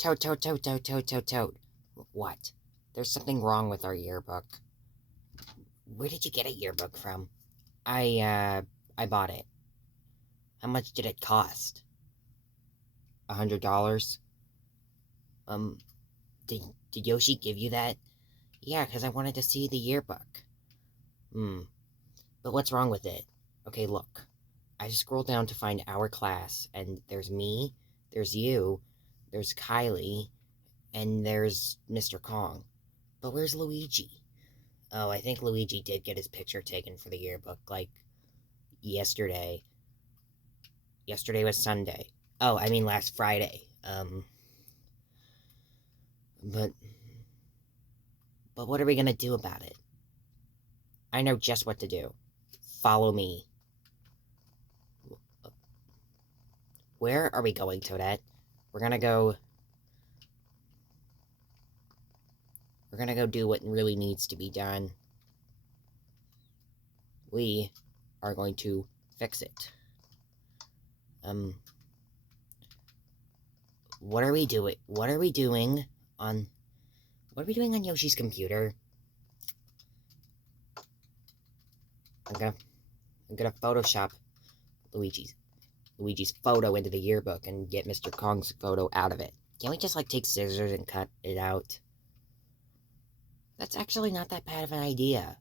Toad. What? There's something wrong with our yearbook. Where did you get a yearbook from? I bought it. How much did it cost? $100? Um, did Yoshi give you that? Yeah, because I wanted to see the yearbook. But what's wrong with it? Okay, look. I scrolled down to find our class, and there's me, there's you, there's Kylie, and there's Mr. Kong. But where's Luigi? Oh, I think Luigi did get his picture taken for the yearbook, like, yesterday. Yesterday was Sunday. Oh, I mean last Friday. But what are we gonna do about it? I know just what to do. Follow me. Where are we going, Toadette? We're gonna go do what really needs to be done. We are going to fix it. What are we doing? What are we doing on Yoshi's computer? I'm gonna Photoshop Luigi's photo into the yearbook and get Mr. Kong's photo out of it. Can't we just, like, take scissors and cut it out? That's actually not that bad of an idea.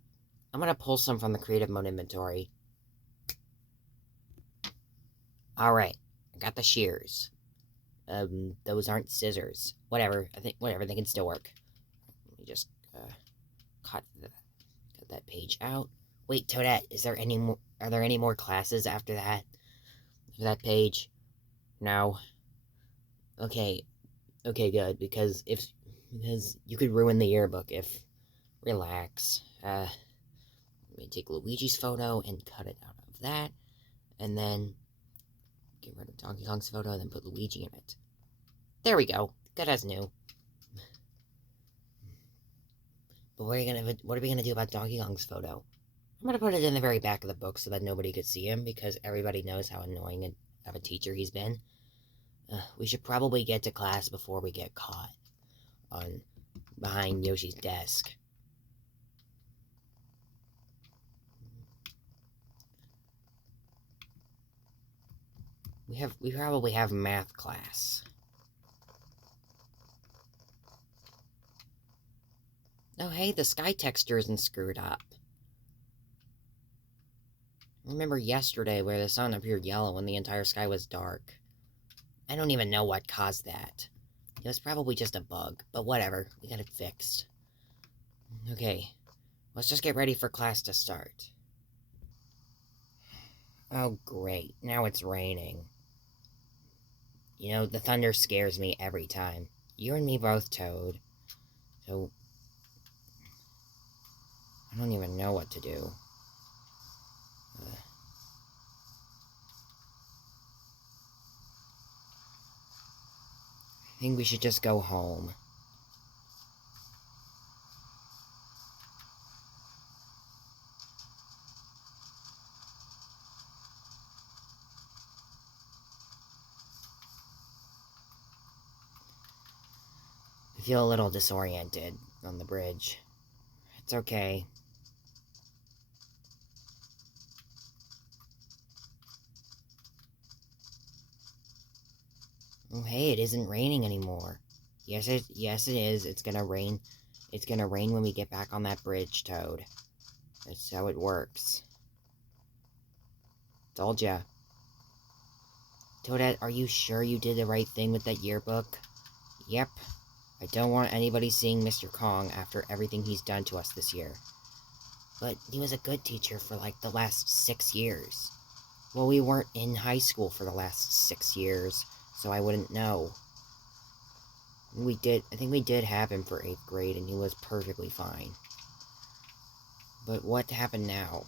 I'm gonna pull some from the creative mode inventory. Alright, I got the shears. Those aren't scissors. Whatever, they can still work. Let me just, cut that page out. Wait, Toadette, are there any more classes after that? After that page? No. Okay, good, because you could ruin the yearbook if... Relax. Let me take Luigi's photo and cut it out of that, and then get rid of Donkey Kong's photo and then put Luigi in it. There we go. Good as new. But what are we gonna do about Donkey Kong's photo? I'm gonna put it in the very back of the book so that nobody could see him, because everybody knows how annoying of a teacher he's been. We should probably get to class before we get caught behind Yoshi's desk. We probably have math class. Oh, hey, the sky texture isn't screwed up. Remember yesterday where the sun appeared yellow when the entire sky was dark? I don't even know what caused that. It was probably just a bug, but whatever, we got it fixed. Okay, let's just get ready for class to start. Oh, great, now it's raining. You know, the thunder scares me every time. You and me both, Toad. So, I don't even know what to do. I think we should just go home. I feel a little disoriented on the bridge. It's okay. Oh, hey, it isn't raining anymore. Yes, it is. It's gonna rain. It's gonna rain when we get back on that bridge, Toad. That's how it works. Told ya. Toadette, are you sure you did the right thing with that yearbook? Yep. I don't want anybody seeing Mr. Kong after everything he's done to us this year. But he was a good teacher for, like, the last 6 years. Well, we weren't in high school for the last 6 years, so I wouldn't know. I think we did have him for 8th grade, and he was perfectly fine. But what happened now?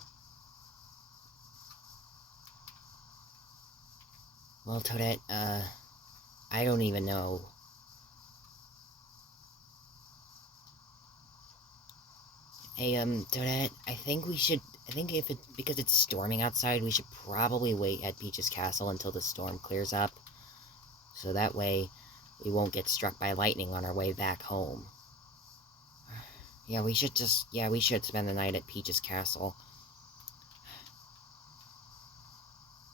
Well, Toadette, I don't even know. Hey, Toadette, because it's storming outside, we should probably wait at Peach's castle until the storm clears up. So that way, we won't get struck by lightning on our way back home. Yeah, we should spend the night at Peach's castle.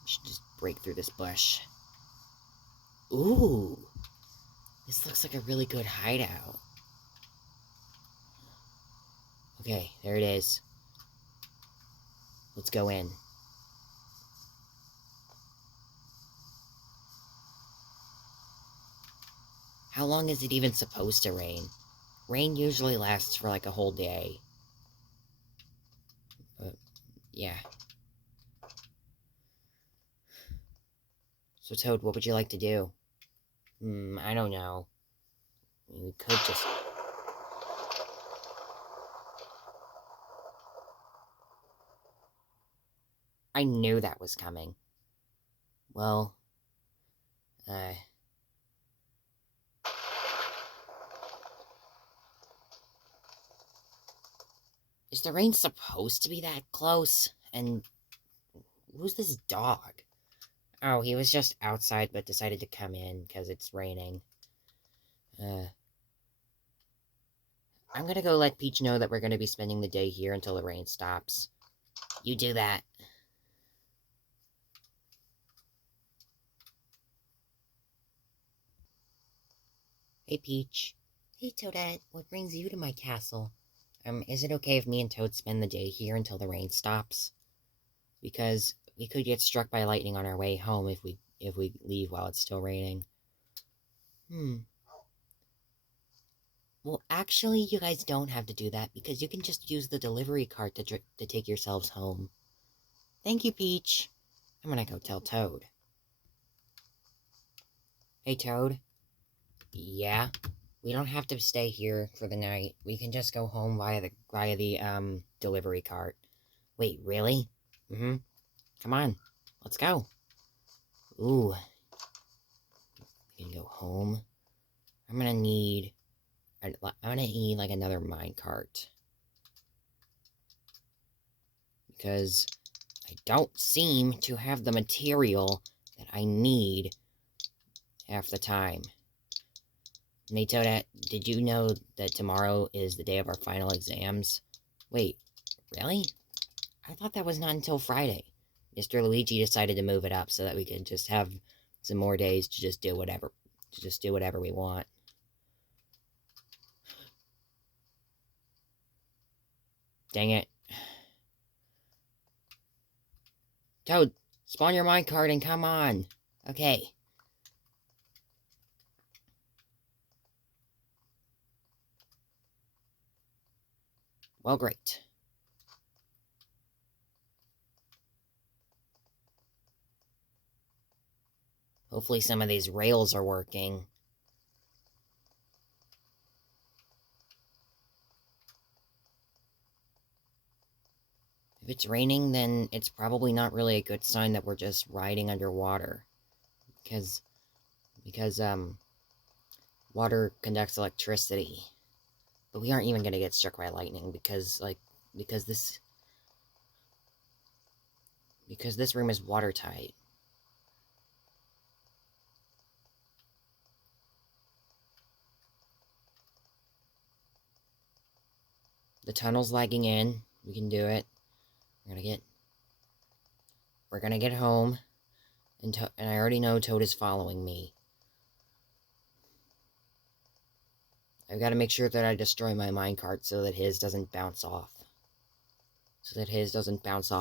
We should just break through this bush. Ooh! This looks like a really good hideout. Okay, there it is. Let's go in. How long is it even supposed to rain? Rain usually lasts for like a whole day. But, yeah. So, Toad, what would you like to do? I don't know. We could just... I knew that was coming. Well... Is the rain supposed to be that close? And... who's this dog? Oh, he was just outside but decided to come in because it's raining. I'm gonna go let Peach know that we're gonna be spending the day here until the rain stops. You do that. Hey, Peach. Hey, Toadette. What brings you to my castle? Is it okay if me and Toad spend the day here until the rain stops? Because we could get struck by lightning on our way home if we leave while it's still raining. Well, actually, you guys don't have to do that, because you can just use the delivery cart to take yourselves home. Thank you, Peach. I'm gonna go tell Toad. Hey, Toad. Yeah? We don't have to stay here for the night. We can just go home via the delivery cart. Wait, really? Come on. Let's go. Ooh. We can go home. I'm gonna need like another minecart. Because I don't seem to have the material that I need half the time. Hey, Toadette, did you know that tomorrow is the day of our final exams? Wait, really? I thought that was not until Friday. Mr. Luigi decided to move it up so that we could just have some more days to just do whatever we want. Dang it. Toad, spawn your minecart and come on. Okay. Well, great. Hopefully some of these rails are working. If it's raining, then it's probably not really a good sign that we're just riding underwater. Because water conducts electricity. But we aren't even gonna get struck by lightning because this room is watertight. The tunnel's lagging in. We can do it. We're gonna get home, and I already know Toad is following me. I've got to make sure that I destroy my minecart so that his doesn't bounce off.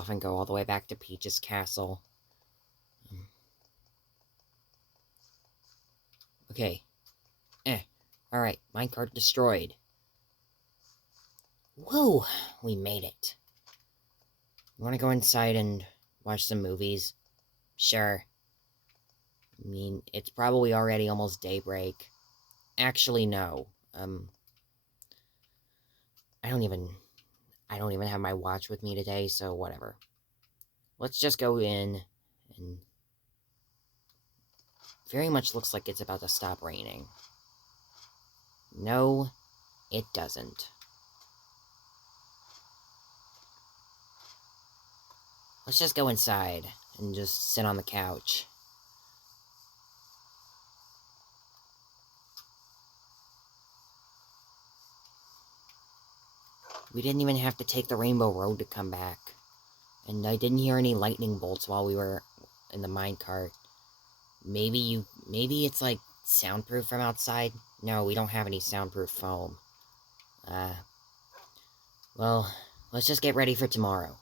And go all the way back to Peach's castle. Okay. Alright, minecart destroyed. Whoa! We made it. You wanna go inside and watch some movies? Sure. I mean, it's probably already almost daybreak. Actually, no. I don't even have my watch with me today, so whatever. Let's just go in, and very much looks like it's about to stop raining. No, it doesn't. Let's just go inside and just sit on the couch. We didn't even have to take the Rainbow Road to come back. And I didn't hear any lightning bolts while we were in the minecart. Maybe it's like soundproof from outside? No, we don't have any soundproof foam. Well, let's just get ready for tomorrow.